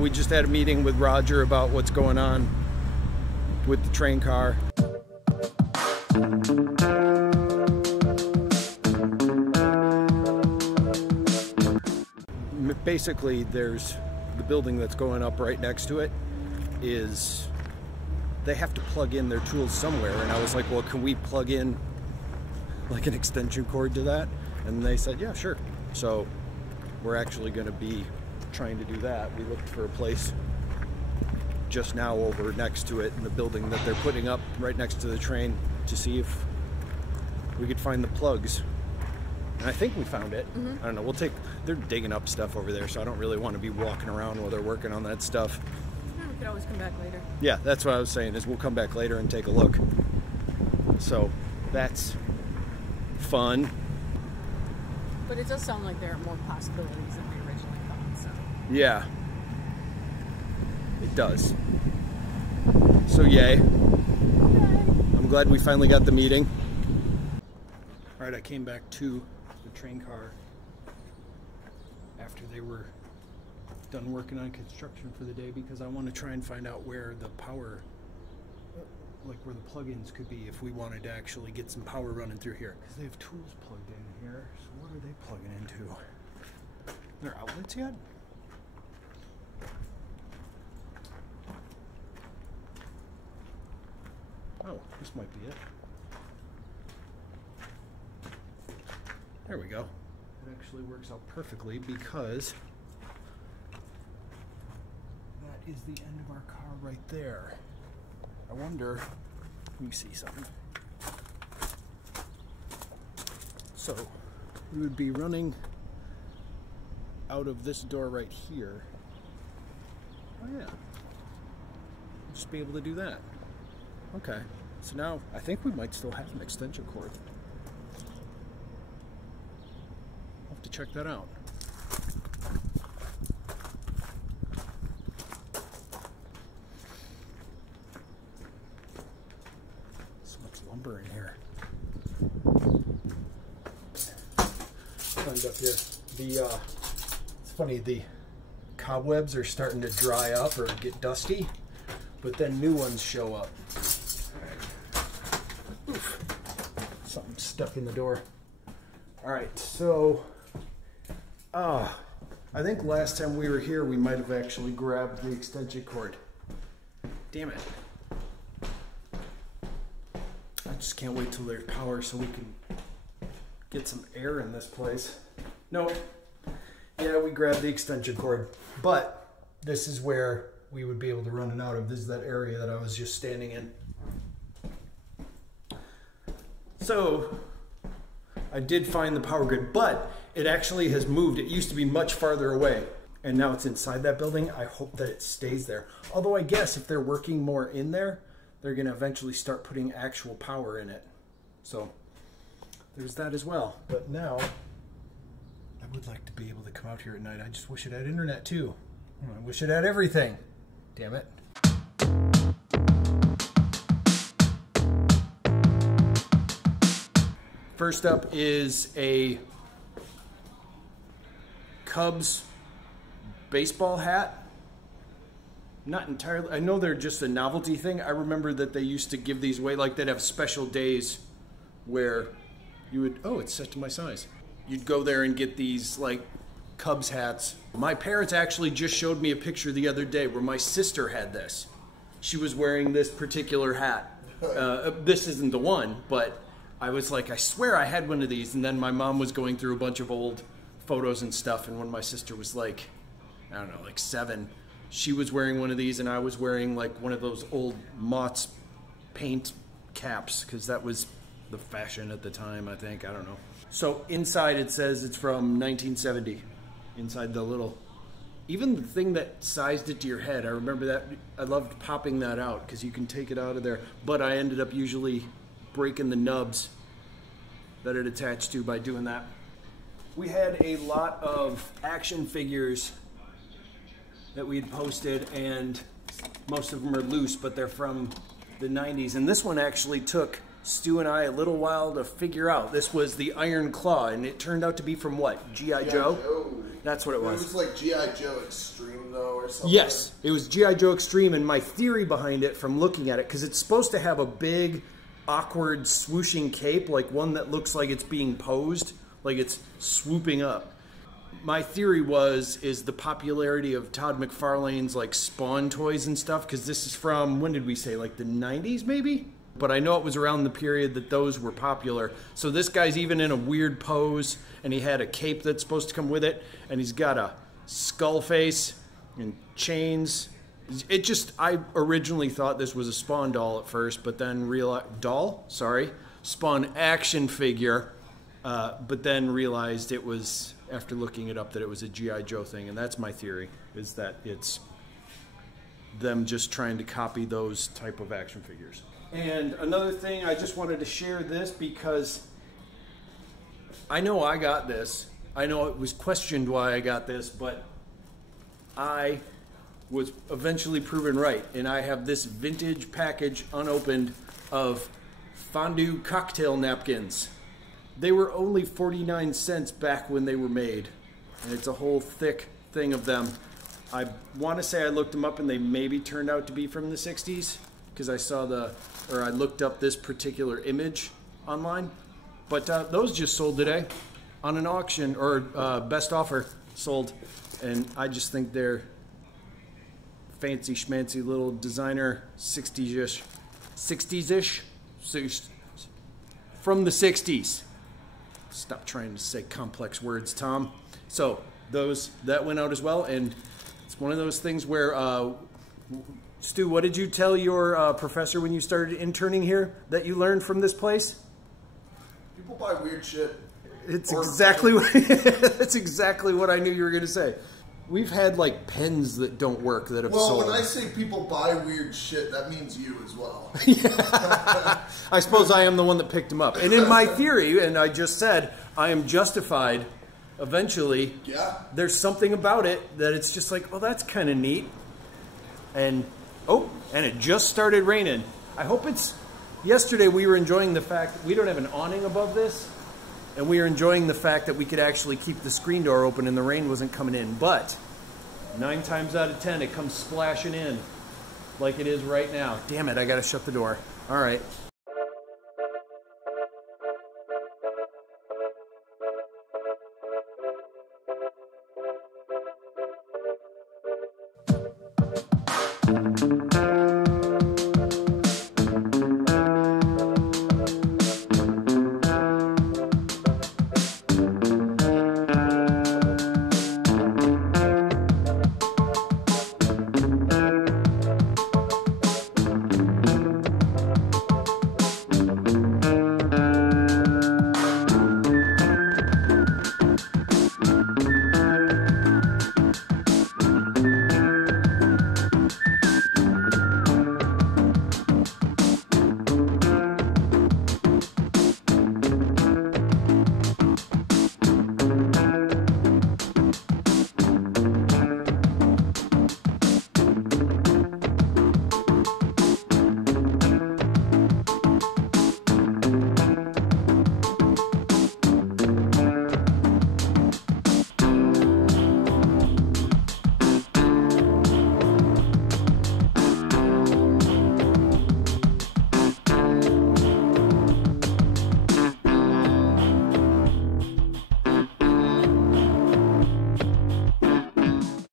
We just had a meeting with Roger about what's going on with the train car. Basically, there's the building that's going up right next to it is they have to plug in their tools somewhere, and I was like, well, can we plug in like an extension cord to that? And they said, yeah, sure. So we're actually going to be trying to do that. We looked for a place just now over next to it in the building that they're putting up right next to the train to see if we could find the plugs. And I think we found it. I don't know. They're digging up stuff over there, so I don't really want to be walking around while they're working on that stuff. We could always come back later. Yeah, that's what I was saying, is we'll come back later and take a look. So that's fun. But it does sound like there are more possibilities than we originally thought, so. Yeah. It does. So yay. I'm glad we finally got the meeting. Alright, I came back to the train car after they were done working on construction for the day, because I want to try and find out where the power, like where the plugins could be if we wanted to actually get some power running through here. Because they have tools plugged in here, so what are they plugging into? Their outlets yet? Oh, this might be it. There we go. It actually works out perfectly because that is the end of our car right there. I wonder, let me see something. So we would be running out of this door right here. Oh yeah. Just be able to do that. Okay. So now I think we might still have an extension cord. I'll have to check that out. So much lumber in here. Climbed up here. It's funny, the cobwebs are starting to dry up or get dusty, but then new ones show up. Oof. Something stuck in the door. Alright, so I think last time we were here we might have actually grabbed the extension cord. Damn it. I just can't wait till there's power so we can get some air in this place. Nope. Yeah, we grabbed the extension cord, but this is where we would be able to run it out of. This is that area that I was just standing in. So I did find the power grid, but it actually has moved. It used to be much farther away, and now it's inside that building. I hope that it stays there. Although I guess if they're working more in there, they're going to eventually start putting actual power in it. So there's that as well. But now I would like to be able to come out here at night. I just wish it had internet too. I wish it had everything. Damn it. First up is a Cubs baseball hat. Not entirely, I know they're just a novelty thing. I remember that they used to give these away, like they'd have special days where you would, oh, it's set to my size. You'd go there and get these like Cubs hats. My parents actually just showed me a picture the other day where my sister had this. She was wearing this particular hat. This isn't the one, but I was like, I swear I had one of these. And then my mom was going through a bunch of old photos and stuff, and when my sister was like, I don't know, like 7, she was wearing one of these, and I was wearing like one of those old Mott's paint caps, because that was the fashion at the time, I think. I don't know. So inside it says it's from 1970. Inside the little, even the thing that sized it to your head, I remember that. I loved popping that out because you can take it out of there, but I ended up usually breaking the nubs that it attached to by doing that. We had a lot of action figures that we had posted, and most of them are loose, but they're from the 90s. And this one actually took Stu and I a little while to figure out. This was the Iron Claw, and it turned out to be from what? G.I. Joe? That's what it was. It was like G.I. Joe Extreme, though, or something. Yes, it was G.I. Joe Extreme, and my theory behind it from looking at it, because it's supposed to have a big, awkward, swooshing cape, like one that looks like it's being posed, like it's swooping up. My theory is the popularity of Todd McFarlane's like Spawn toys and stuff, because this is from, when did we say, like the 90s maybe? But I know it was around the period that those were popular. So this guy's even in a weird pose, and he had a cape that's supposed to come with it, and he's got a skull face and chains. It just, I originally thought this was a Spawn doll at first, but then realized, Spawn action figure, but then realized it was, after looking it up, that it was a G.I. Joe thing, and that's my theory, is that it's them just trying to copy those type of action figures. And another thing, I just wanted to share this because I know I got this. I know it was questioned why I got this, but I was eventually proven right. And I have this vintage package unopened of fondue cocktail napkins. They were only 49 cents back when they were made. And it's a whole thick thing of them. I want to say I looked them up and they maybe turned out to be from the 60s. Because I saw I looked up this particular image online. But those just sold today on an auction, or best offer sold. And I just think they're fancy schmancy little designer 60s-ish. 60s-ish? From the 60s. Stop trying to say complex words, Tom. So that went out as well. And it's one of those things where... Stu, what did you tell your professor when you started interning here that you learned from this place? People buy weird shit. It's exactly what, that's exactly what I knew you were going to say. We've had like pens that don't work that have sold. Well, when I say people buy weird shit, that means you as well. I suppose I am the one that picked them up. And in my theory, and I just said, I am justified eventually. Yeah. There's something about it that it's just like, well, that's kind of neat. And... oh, and it just started raining. I hope it's... Yesterday we were enjoying the fact we don't have an awning above this, and we were enjoying the fact that we could actually keep the screen door open and the rain wasn't coming in. But 9 times out of 10, it comes splashing in like it is right now. Damn it, I gotta shut the door. All right.